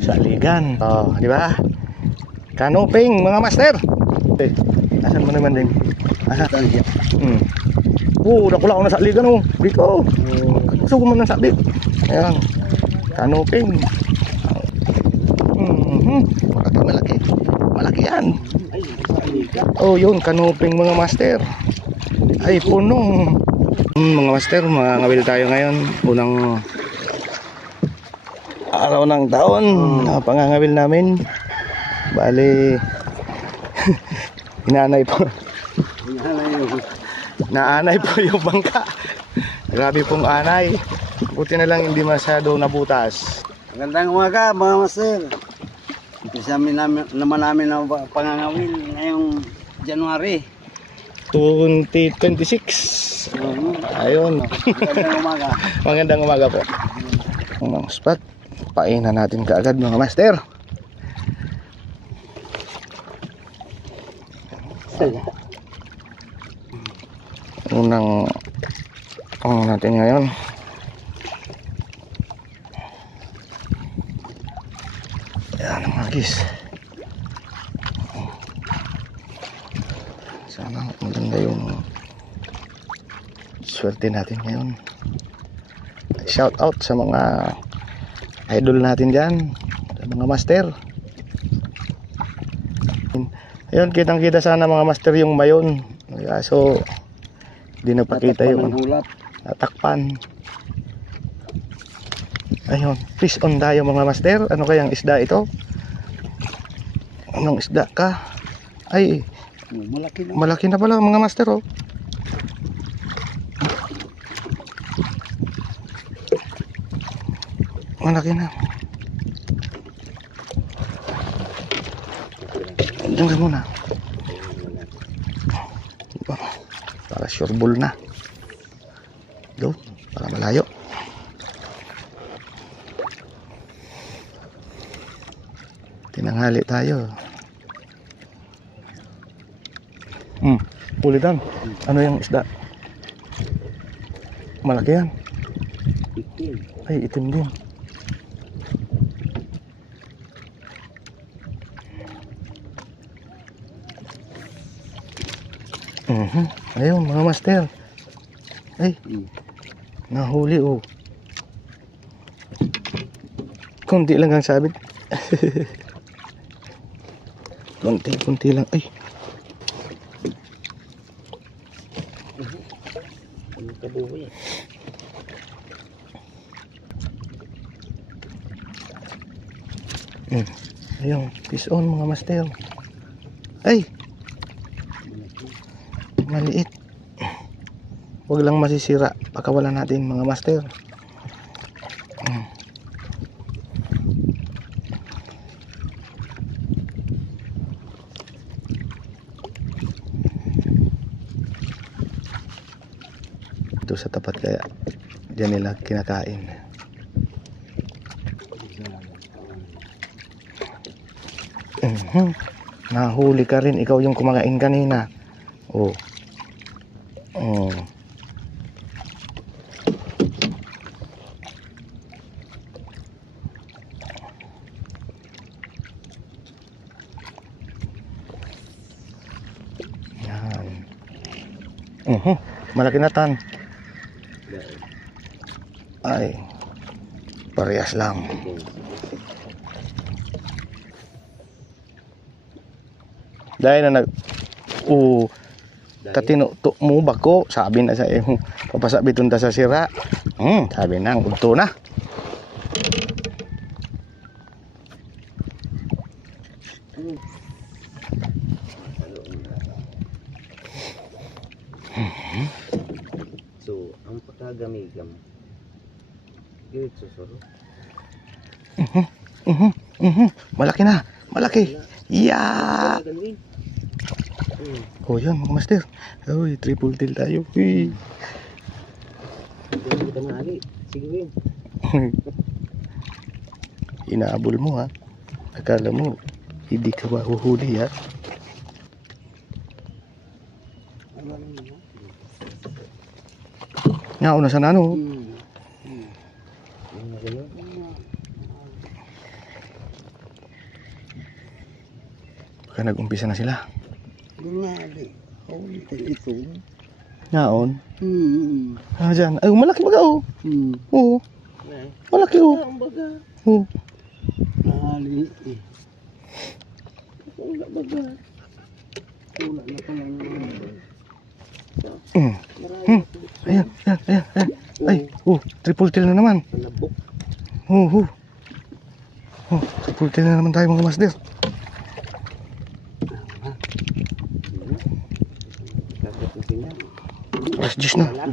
Saligan. Oh, di ba? Canoping mga master. Eh, asan mo naman din? Asan? Nakula ko na saligan oh. Dito. Gusto ko man ng sabit. Ayan. Canoping. Malaki. Malaki yan. Oh, yun. Canoping mga master. Ay, puno. Mga master, mangawil tayo ngayon. Unang araw ng taon. Pangangawil namin. Bali, inaanay po. Naanay po yung bangka. Grabe pong anay. Buti na lang hindi masyado nabutas. Magandang umaga mga master. Umpisa naman namin ang pangangawil ngayong January 2026. Ayun. Magandang umaga. Magandang umaga po. Ang spot, painan natin kaagad mga master. Unang natin ngayon. Ayan mga guys. Sana maganda yung swerte natin ngayon. Shout out sa mga idol natin dyan, sa mga master. Ayun, kitang kita sana mga master yung mayon. So hindi napakita yung natakpan. Ayun, fish on tayo mga master. Ano kayang isda ito? Anong isda ka? Ay, malaki na pala mga master oh. Malaki na. Diyan ka muna. Para sure ball na. Doon, para malayo. Tinanghali tayo. Ulitan. Ano yung isda? Malaki yan. Ay, itim din. Ayun mga master. Ay, nahuli oh. Kunti lang ang sabit. Kunti lang. Ay. Ayun, fish on mga master. Ay. Maliit. Huwag lang masisira pagkawalan natin mga master. Ito sa tapat kaya diyan nila kinakain. Nahuli ka rin, ikaw yung kumakain kanina. Oh. Yan. Malaki na tan. Ay, parehas lang. Dahil na katinuto mo bako, sabi na sa iyo, papasabiton ta sa sira. Sabi na, udto na. So, ang pagkagamigam gilid susuro. Malaki na, malaki. Yeah. Oh yan mga master. Uy, triple tail tayo. Uy. Kita mahali. Sige Win. Inaabol mo ha. Akala mo hindi ka mahuhuli ha. Nga una sa nano. Baka nag-umpisa na sila. Gunali. Oh, ito. Ngaon. Hmm. Ah, dyan. Ay, malaki baga oh. Hmm. Oo. Malaki oh. Ang baga. Oo. Nali. Wala baga. Wala na pala. Ayan, ayan, ayan, ayan. Ay, triple tail na naman. Palabok. Triple tail na naman tayo mga master. Dapat na sila. Alas 10 na. Ang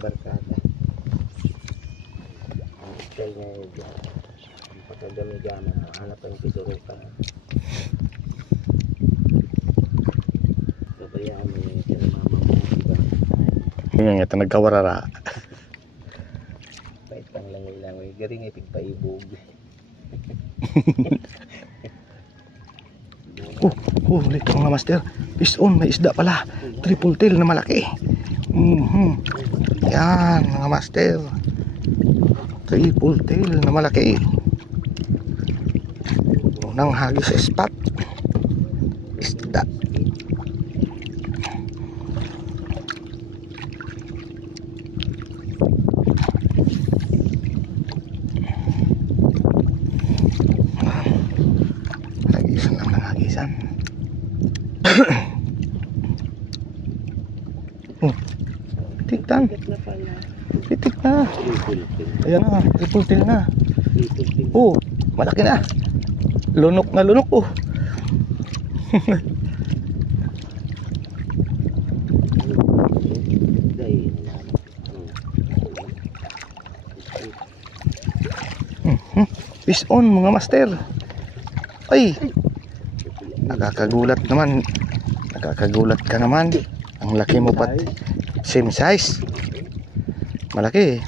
barkada. Ang hotel niya yung pagkagami-gama. Hanap ang pisurukan. Babayaan mo yung sila mama mo. Diba? Yun nga, ito nagkawarara. Pait pang langoy-langoy. Garing ipigpaibog. Ulit mga master. Fish on, may isda pala. Triple tail na malaki. Yan mga master. Triple tail na malaki. Unang hagis sa spot. Isda. Hagisan lang ng hagisan. Tiktan. Titik na. Ayan na, triple tail na. Malaki na. Lunok na lunok oh. Fish on mga master. Ay, nakakagulat naman. Nakakagulat ka naman. Ang laki mo pat. Same size. Malaki.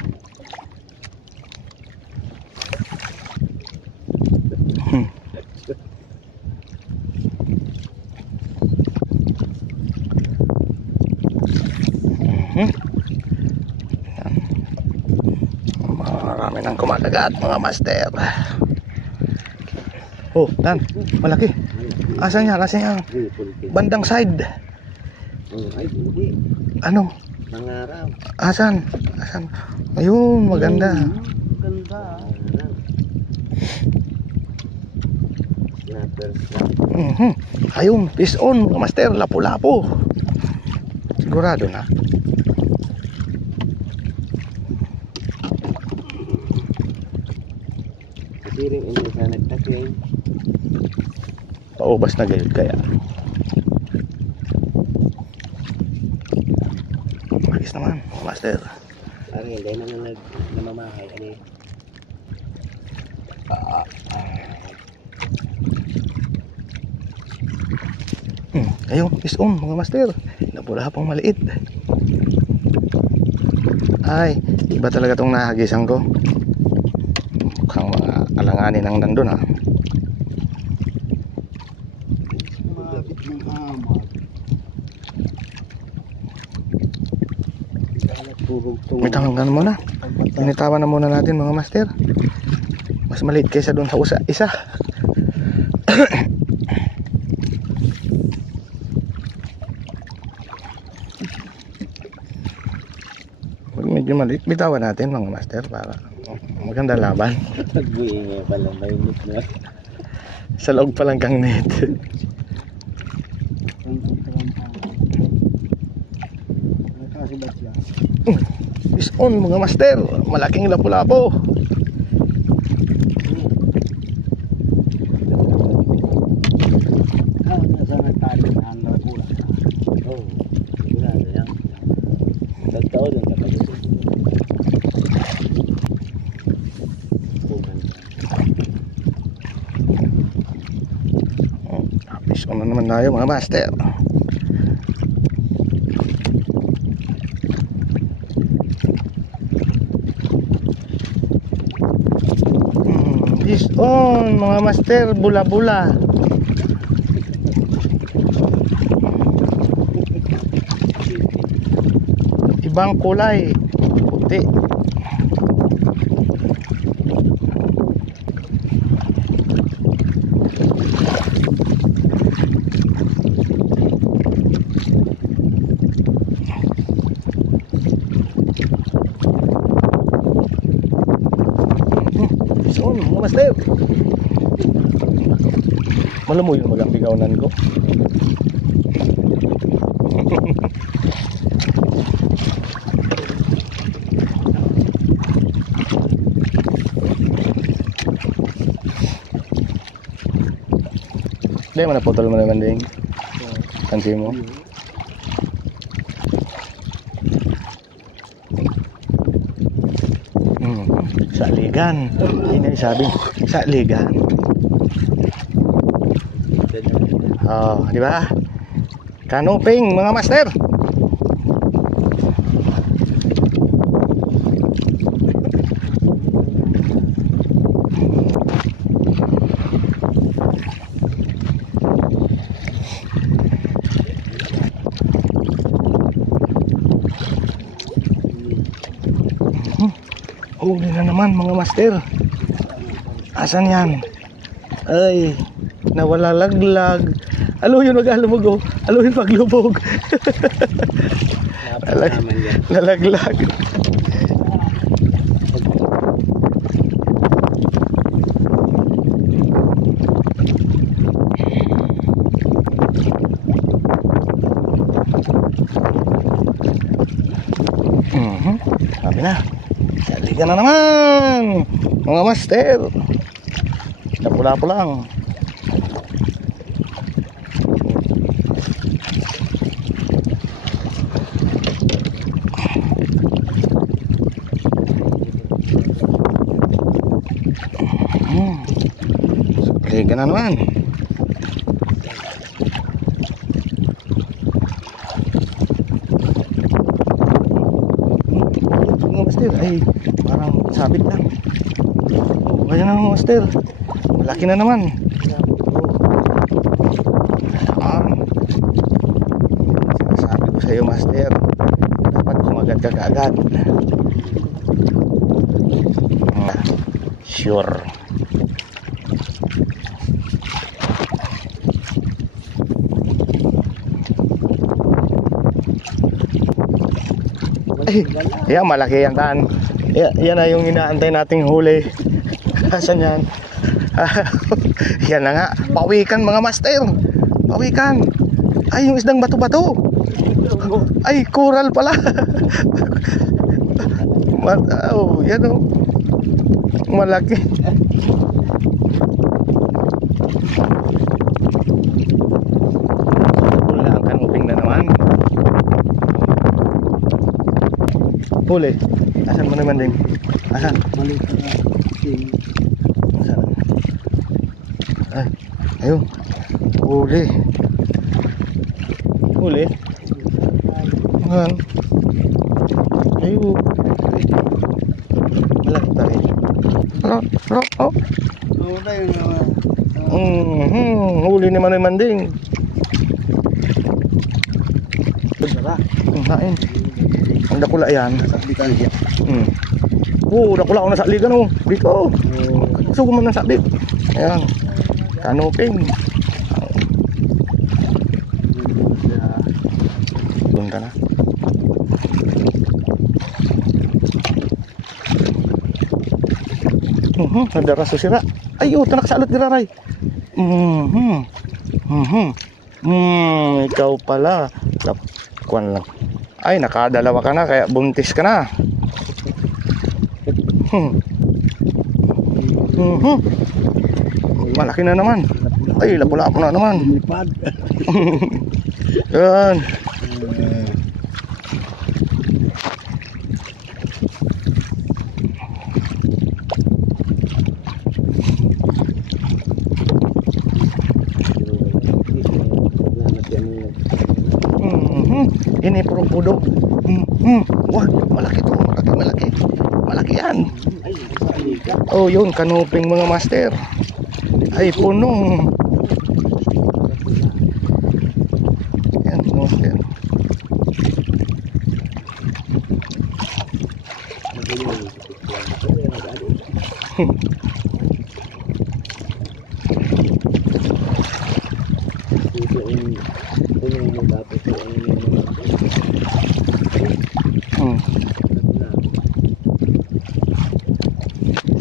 Marami nang kumakagat mga master. Dan, malaki. Asan yan? Asan yan? Bandang side. Ay, hindi. Ano? Nangarap. Asan? Asan? Ayun, maganda. Maganda. Ayun, fish on mga master. Lapu-lapu. Sigurado na. Kasiring ini sa nagtaking. Paubas na gayud kaya. Magis naman, mga master. Parang hindi naman namamahay. Ano Ayun, fish on mga master. Napula pang maliit. Ay, iba talaga tong nahagisan ko. Mukhang mga alanganin ang nandun ha. Malapit ng hamad. May tanggan muna. Pinitawan na muna natin mga master. Mas maliit kaysa doon sa isa. Medyo maliit. Bitawan natin mga master para maganda laban. Nagbuhay niya pala mainit na. Sa loob pa lang kang net. Fish on mga master. Malaking lapu-lapo. Nasa nagtali na ang nakula. Sigurado yan. Nagtaon lang kapag ito. Fish on na naman tayo mga master. Fish on mga master. Bula-bula. Ibang kulay. Puti. Focus on mga master. Malam mo yun mag-ambigawanan ko. Hindi mo naputol mo naman din. Kansi mo. Sa ligan. Hindi sabi. Sa ligan. Oh, di ba? Kanuping mga master. Huli na naman mga master. Asan yan? Ay, nawala laglag. Alo yun mag-alumog oh. Alo yun paglubog. Nalaglag. Sabi na. Sali ka na naman mga master. Napula-po lang. Sali ka na naman. Mga master ay parang sabit lang. Kaya na mga master. Malaki na naman. Sinasabi ko sa iyo master, dapat kumagat ka kaagad. Sure. Yan, malaki yan tan. Yan na yung inaantay nating huli. Asan yan? Yan na nga. Pawikan mga master. Pawikan. Ay, yung isdang bato-bato. Ay, coral pala. Oh, yan o. Malaki. Wala ang kanuping na naman. Huli. Asan mo naman din? Asan? Maliit na ting. Asan? Ay, ayun. Huli. Huli. Ayan. Ayun. Malaki pa rin. Oh. Wala yun. Huli ni Manoy Manding. Kain. Ang dakula yan. Sabitan siya. Dakula ako na sa ligan oh. Dito. Sugo mo ng sabit. Ayan. Kanuping. Doon ka na. Ada raso sira. Ay, tanak sa alat diraray. Ikaw pala. Kuan lang. Ay, nakadalawa ka na kaya buntis ka na. Malaki na naman. Ay, lapu-lapu na naman. Lipad. Yan. Ini puro-pudo. Wah, malaki to. Malaki. Malaki yan. Oh, yun. Kanuping mga master. Ay, puno. Yan, master.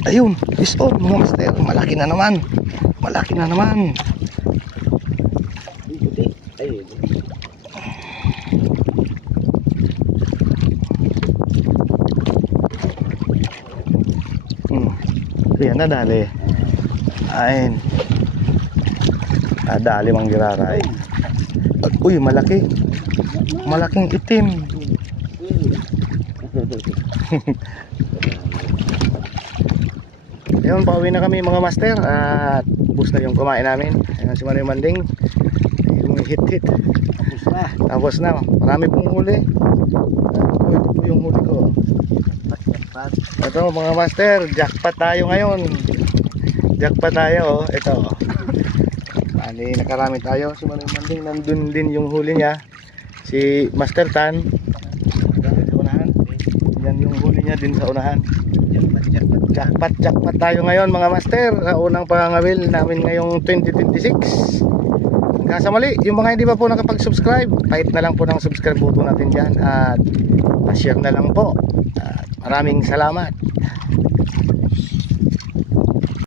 Ayun, is on mga master. Malaki na naman. Malaki na naman. Puti. Ayun. Yan na dali. Ayun. Dali mang giraray. Uy, malaki. Malaking itim. Ayun, pauwi na kami mga master. At bus na yung kumain namin. Ayun si Manoy Manding. Yung hit. Tapos na. Tapos na. Marami pong huli. Ito po yung huli ko. Pat. Ito mga master, jackpot tayo ngayon. Jackpot tayo, ito. Bali, nakarami tayo. Si Manoy Manding, nandun din yung huli niya. Si Master Tan, sa unahan. Yan yung huli niya din sa unahan. Jackpot tayo ngayon mga master. Sa unang pangangawil namin ngayong 2026. Hanggang sa muli, yung mga hindi pa po nakapag-subscribe, kahit na lang po ng subscribe button natin dyan. At pa-share na lang po. Maraming salamat.